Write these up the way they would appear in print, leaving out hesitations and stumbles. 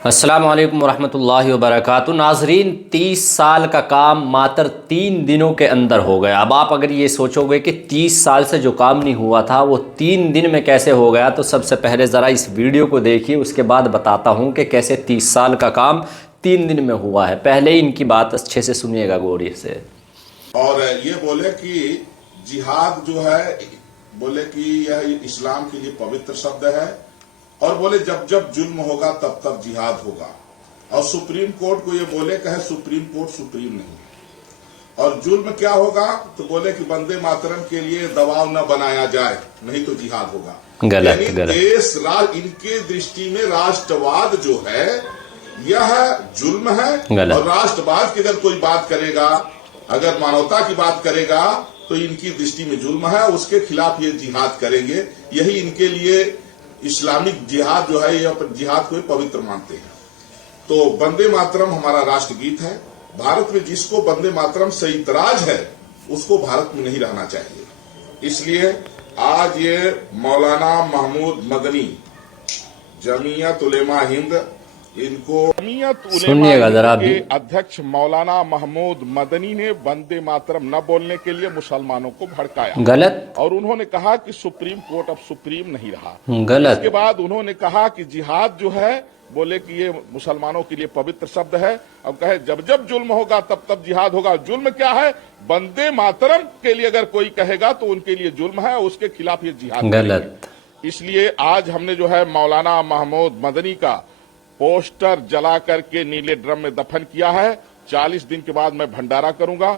السلام علیکم ورحمۃ اللہ وبرکاتہ۔ ناظرین، 30 سال کا کام ماتر 3 دنوں کے اندر ہو گیا۔ اب آپ اگر یہ سوچو گے کہ 30 سال سے جو کام نہیں ہوا تھا وہ 3 دن میں کیسے ہو گیا، تو سب سے پہلے ذرا اس ویڈیو کو دیکھیے، اس کے بعد بتاتا ہوں کہ کیسے 30 سال کا کام 3 دن میں ہوا ہے۔ پہلے ان کی بات اچھے سے سنیے گا غور سے۔ اور یہ بولے کہ جہاد جو ہے، بولے کہ یہ اسلام کے لیے پوتر شبد ہے، اور بولے جب جب ظلم ہوگا تب تب جہاد ہوگا۔ اور سپریم کورٹ کو یہ بولے کہ سپریم کورٹ سپریم نہیں، اور ظلم کیا ہوگا تو بولے کہ بندے ماترم کے لیے دباؤ نہ بنایا جائے، نہیں تو جہاد ہوگا۔ غلط۔ ان کے درشٹی میں راشٹرواد جو ہے یہ ظلم ہے، اور راشٹرواد کی اگر کوئی بات کرے گا، اگر مانوتا کی بات کرے گا تو ان کی درشٹی میں ظلم ہے، اس کے خلاف یہ جہاد کریں گے۔ یہی ان کے لیے اسلامک جہاد جو ہے، یہ جہاد کو پوتر مانتے ہیں۔ تو بندے ماترم ہمارا راشٹر گیت ہے۔ بھارت میں جس کو بندے ماترم سے اعتراض ہے اس کو بھارت میں نہیں رہنا چاہیے۔ اس لیے آج یہ مولانا محمود مدنی، جمعیت علماء ہند، ان کو سنیے گا ذرا بھی۔ ادھیکش مولانا محمود مدنی نے وندے ماترم نہ بولنے کے لیے مسلمانوں کو بھڑکایا، غلط، اور انہوں نے کہا کہ سپریم کورٹ اب سپریم نہیں رہا۔ غلط۔ اس کے بعد انہوں نے کہا کہ جہاد جو ہے، بولے کہ یہ مسلمانوں کے لیے پوتر شبد ہے۔ اب کہے جب جب ظلم ہوگا تب تب جہاد ہوگا۔ ظلم کیا ہے؟ وندے ماترم کے لیے اگر کوئی کہے گا تو ان کے لیے ظلم ہے، اس کے خلاف یہ جہاد غلط۔ اس لیے آج ہم نے جو ہے مولانا محمود مدنی کا پوسٹر جلا کر کے نیلے ڈرم میں دفن کیا ہے۔ 40 دن کے بعد میں بھنڈارا کروں گا۔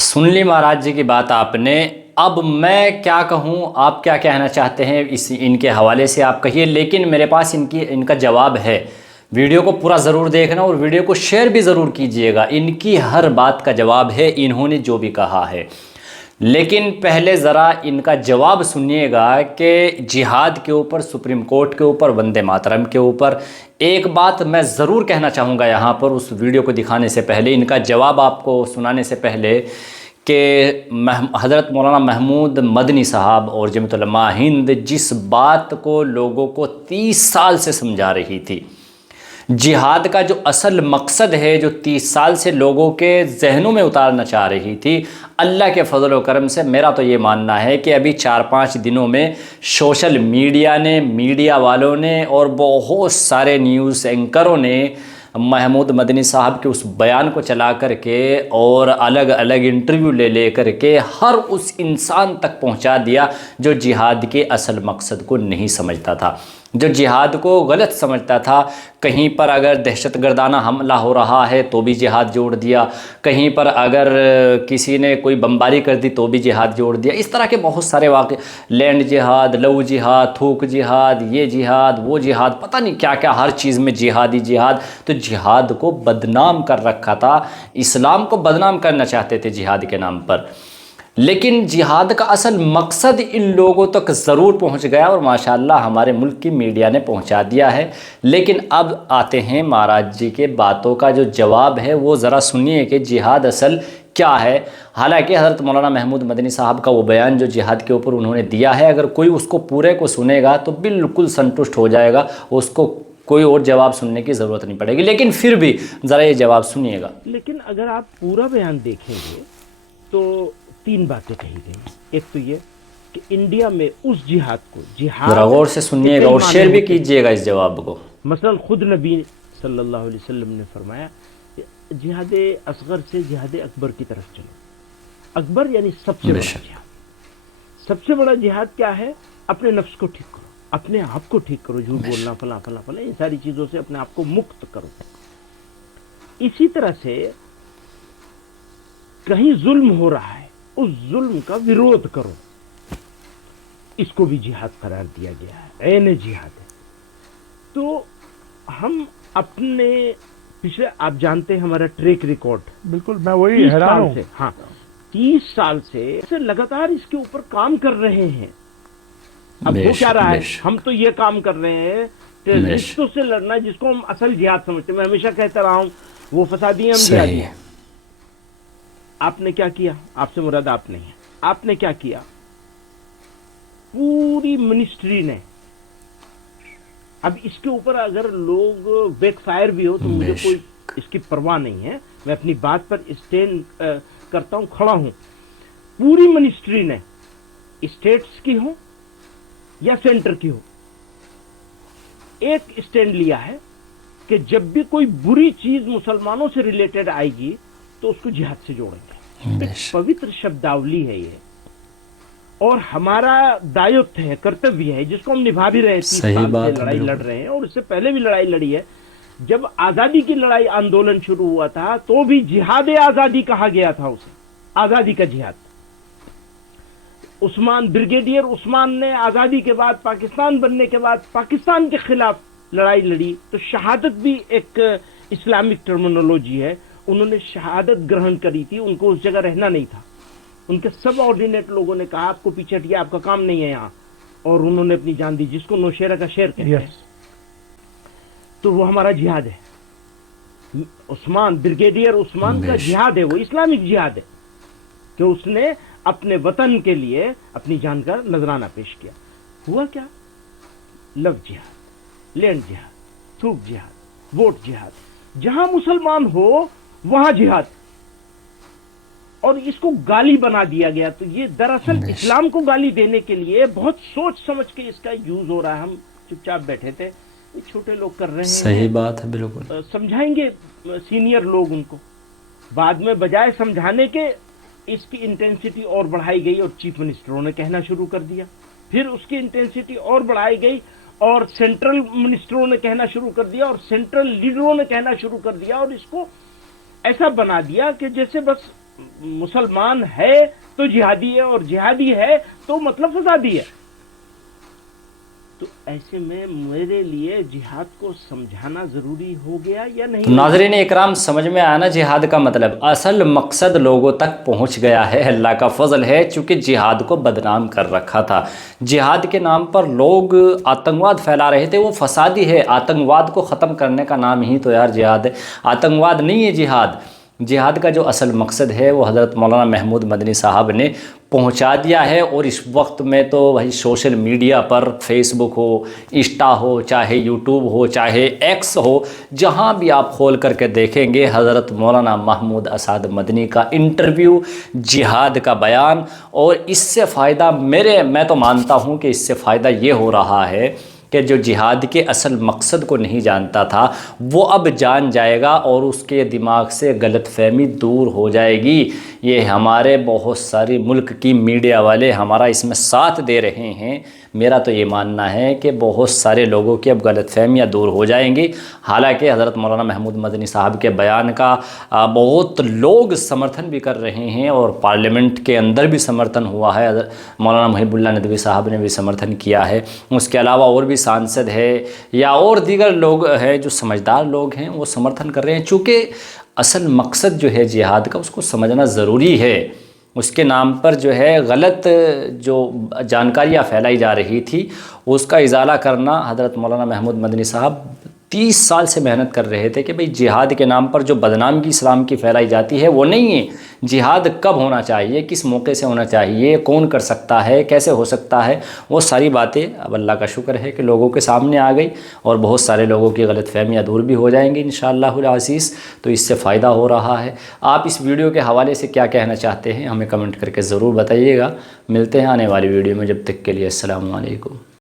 سن لی مہاراج جی کی بات آپ نے۔ اب میں کیا کہوں، آپ کیا کہنا چاہتے ہیں ان کے حوالے سے آپ کہیے، لیکن میرے پاس ان کا جواب ہے۔ ویڈیو کو پورا ضرور دیکھنا اور ویڈیو کو شیئر بھی ضرور کیجئے گا۔ ان کی ہر بات کا جواب ہے، انہوں نے جو بھی کہا ہے۔ لیکن پہلے ذرا ان کا جواب سنیے گا کہ جہاد کے اوپر، سپریم کورٹ کے اوپر، وندے ماترم کے اوپر ایک بات میں ضرور کہنا چاہوں گا یہاں پر، اس ویڈیو کو دکھانے سے پہلے، ان کا جواب آپ کو سنانے سے پہلے، کہ حضرت مولانا محمود مدنی صاحب اور جمعیت علماء ہند جس بات کو لوگوں کو 30 سال سے سمجھا رہی تھی، جہاد کا جو اصل مقصد ہے، جو 30 سال سے لوگوں کے ذہنوں میں اتارنا چاہ رہی تھی، اللہ کے فضل و کرم سے میرا تو یہ ماننا ہے کہ ابھی 4-5 دنوں میں سوشل میڈیا نے، میڈیا والوں نے اور بہت سارے نیوز اینکروں نے محمود مدنی صاحب کے اس بیان کو چلا کر کے اور الگ الگ انٹرویو لے کر کے ہر اس انسان تک پہنچا دیا جو جہاد کے اصل مقصد کو نہیں سمجھتا تھا، جو جہاد کو غلط سمجھتا تھا۔ کہیں پر اگر دہشت گردانہ حملہ ہو رہا ہے تو بھی جہاد جوڑ دیا، کہیں پر اگر کسی نے کوئی بمباری کر دی تو بھی جہاد جوڑ دیا۔ اس طرح کے بہت سارے واقع، لینڈ جہاد، لو جہاد، تھوک جہاد، یہ جہاد، وہ جہاد، پتہ نہیں کیا کیا، ہر چیز میں جہادی جہاد۔ تو جہاد کو بدنام کر رکھا تھا، اسلام کو بدنام کرنا چاہتے تھے جہاد کے نام پر۔ لیکن جہاد کا اصل مقصد ان لوگوں تک ضرور پہنچ گیا، اور ماشاءاللہ ہمارے ملک کی میڈیا نے پہنچا دیا ہے۔ لیکن اب آتے ہیں مہاراج جی کے باتوں کا جو جواب ہے، وہ ذرا سنیے کہ جہاد اصل کیا ہے۔ حالانکہ حضرت مولانا محمود مدنی صاحب کا وہ بیان جو جہاد کے اوپر انہوں نے دیا ہے، اگر کوئی اس کو پورے کو سنے گا تو بالکل سنتشٹ ہو جائے گا، اس کو کوئی اور جواب سننے کی ضرورت نہیں پڑے گی۔ لیکن پھر بھی ذرا یہ جواب سنیے گا۔ لیکن اگر آپ پورا بیان دیکھیں گے تو 3 باتیں کہی گئی ہیں۔ ایک تو یہ کہ انڈیا میں اس جہاد کو، ذرا غور سے سنیے گا اور شیئر بھی کیجئے گا اس جواب کو۔ مثلا خود نبی صلی اللہ علیہ وسلم نے فرمایا کہ جہاد اصغر سے جہاد اکبر کی طرف چلو۔ اکبر یعنی سب سے بڑا جہاد۔ سب سے بڑا جہاد کیا ہے؟ اپنے نفس کو ٹھیک کرو، اپنے آپ کو ٹھیک کرو، جھوٹ بولنا، فلاں فلاں فلاں، ان ساری چیزوں سے اپنے آپ کو مکت کرو۔ اسی طرح سے کہیں ظلم ہو رہا ہے، اس ظلم کا ویرودھ کرو، اس کو بھی جہاد قرار دیا گیا ہے، عین جہاد ہے۔ تو ہم اپنے پچھلے، آپ جانتے ہیں ہمارا ٹریک ریکارڈ، بالکل میں وہی حیران ہوں۔ ہاں 30 سال سے لگاتار اس کے اوپر کام کر رہے ہیں۔ اب وہ کیا رہا ہے؟ ہم تو یہ کام کر رہے ہیں ٹیررسٹوں سے لڑنا، جس کو ہم اصل جہاد سمجھتے ہیں۔ میں ہمیشہ کہتا رہا ہوں وہ فسادی ہم جہادی ہیں۔ آپ نے کیا کیا؟ آپ سے مراد آپ نہیں ہے۔ آپ نے کیا کیا؟ پوری منسٹری نے اب اس کے اوپر اگر لوگ بیک فائر بھی ہو تو مجھے کوئی اس کی پرواہ نہیں ہے، میں اپنی بات پر اسٹینڈ کرتا ہوں، کھڑا ہوں۔ پوری منسٹری نے اسٹیٹس کی ہو یا سینٹر کی ہو ایک اسٹینڈ لیا ہے کہ جب بھی کوئی بری چیز مسلمانوں سے ریلیٹڈ آئے گی تو اس کو جہاد سے جوڑیں گے۔ ایک پوتر شبداولی ہے یہ، اور ہمارا دایتو ہے، کرتویہ ہے، جس کو ہم نبھا بھی رہے ہیں، 30 سال سے لڑائی لڑ رہے ہیں، اور اس سے پہلے بھی لڑائی لڑی ہے۔ جب آزادی کی لڑائی آندولن شروع ہوا تھا تو بھی جہاد آزادی کہا گیا تھا اسے، آزادی کا جہاد۔ عثمان، بریگیڈیئر عثمان نے آزادی کے بعد، پاکستان بننے کے بعد پاکستان کے خلاف لڑائی لڑی، تو شہادت بھی ایک اسلامک ٹرمینولوجی ہے، انہوں نے شہادت گرہن کری تھی، ان کو اس جگہ رہنا نہیں تھا، ان کے سب آرڈینیٹ لوگوں نے کہا آپ کو پیچھے ہٹیے، آپ کا کام نہیں ہے یہاں، اور انہوں نے اپنی جان دی، جس کو نوشیرہ کا شعر کہتے ہیں۔ تو وہ ہمارا جہاد ہے، عثمان، بریگیڈیئر عثمان کا جہاد ہے، وہ اسلامک جہاد ہے کہ اس نے اپنے وطن کے لیے اپنی جان کا نذرانہ پیش کیا۔ ہوا کیا؟ لو جہاد، لینڈ جہاد، تھوک جہاد، ووٹ جہاد، جہاں مسلمان ہو وہاں جہاد، اور اس کو گالی بنا دیا گیا۔ تو یہ دراصل اسلام کو گالی دینے کے لیے بہت سوچ سمجھ کے اس کا یوز ہو رہا ہے۔ ہم چپ چاپ بیٹھے تھے، یہ چھوٹے لوگ کر رہے ہیں، صحیح بات ہے، بالکل سمجھائیں گے سینئر لوگ ان کو، بعد میں بجائے سمجھانے کے اس کی انٹینسٹی اور بڑھائی گئی، اور چیف منسٹروں نے کہنا شروع کر دیا، پھر اس کی انٹینسٹی اور بڑھائی گئی، اور سینٹرل منسٹروں نے کہنا شروع کر دیا، اور سینٹرل لیڈروں نے کہنا شروع کر دیا، اور اس کو ایسا بنا دیا کہ جیسے بس مسلمان ہے تو جہادی ہے، اور جہادی ہے تو مطلب فسادی ہے۔ تو ایسے میں میرے لیے جہاد کو سمجھانا ضروری ہو گیا یا نہیں؟ ناظرین اکرام، سمجھ میں آنا جہاد کا مطلب، اصل مقصد لوگوں تک پہنچ گیا ہے، اللہ کا فضل ہے، چونکہ جہاد کو بدنام کر رکھا تھا۔ جہاد کے نام پر لوگ آتنکواد پھیلا رہے تھے، وہ فسادی ہے۔ آتنکواد کو ختم کرنے کا نام ہی تو یار جہاد ہے، آتنکواد نہیں ہے جہاد۔ جہاد کا جو اصل مقصد ہے وہ حضرت مولانا محمود مدنی صاحب نے پہنچا دیا ہے، اور اس وقت میں تو وہی سوشل میڈیا پر، فیس بک ہو، انسٹا ہو، چاہے یوٹیوب ہو، چاہے ایکس ہو، جہاں بھی آپ کھول کر کے دیکھیں گے حضرت مولانا محمود اسعد مدنی کا انٹرویو، جہاد کا بیان، اور اس سے فائدہ میں تو مانتا ہوں کہ اس سے فائدہ یہ ہو رہا ہے کہ جو جہاد کے اصل مقصد کو نہیں جانتا تھا وہ اب جان جائے گا، اور اس کے دماغ سے غلط فہمی دور ہو جائے گی۔ یہ ہمارے بہت ساری ملک کی میڈیا والے ہمارا اس میں ساتھ دے رہے ہیں، میرا تو یہ ماننا ہے کہ بہت سارے لوگوں کی اب غلط فہمیاں دور ہو جائیں گی۔ حالانکہ حضرت مولانا محمود مدنی صاحب کے بیان کا بہت لوگ سمرتھن بھی کر رہے ہیں، اور پارلیمنٹ کے اندر بھی سمرتھن ہوا ہے، مولانا محب اللہ ندوی صاحب نے بھی سمرتھن کیا ہے، اس کے علاوہ اور بھی سانسد ہے یا اور دیگر لوگ ہیں جو سمجھدار لوگ ہیں وہ سمرتھن کر رہے ہیں، چونکہ اصل مقصد جو ہے جہاد کا اس کو سمجھنا ضروری ہے۔ اس کے نام پر جو ہے غلط جو جانکاریاں پھیلائی جا رہی تھی اس کا ازالہ کرنا، حضرت مولانا محمود مدنی صاحب 30 سال سے محنت کر رہے تھے کہ بھئی جہاد کے نام پر جو بدنامی اسلام کی پھیلائی جاتی ہے وہ نہیں ہے۔ جہاد کب ہونا چاہیے، کس موقع سے ہونا چاہیے، کون کر سکتا ہے، کیسے ہو سکتا ہے، وہ ساری باتیں اب اللہ کا شکر ہے کہ لوگوں کے سامنے آ گئی، اور بہت سارے لوگوں کی غلط فہمیاں دور بھی ہو جائیں گی انشاءاللہ العزیز۔ تو اس سے فائدہ ہو رہا ہے۔ آپ اس ویڈیو کے حوالے سے کیا کہنا چاہتے ہیں ہمیں کمنٹ کر کے ضرور بتائیے گا۔ ملتے ہیں آنے والی ویڈیو میں، جب تک کے لیے السلام علیکم۔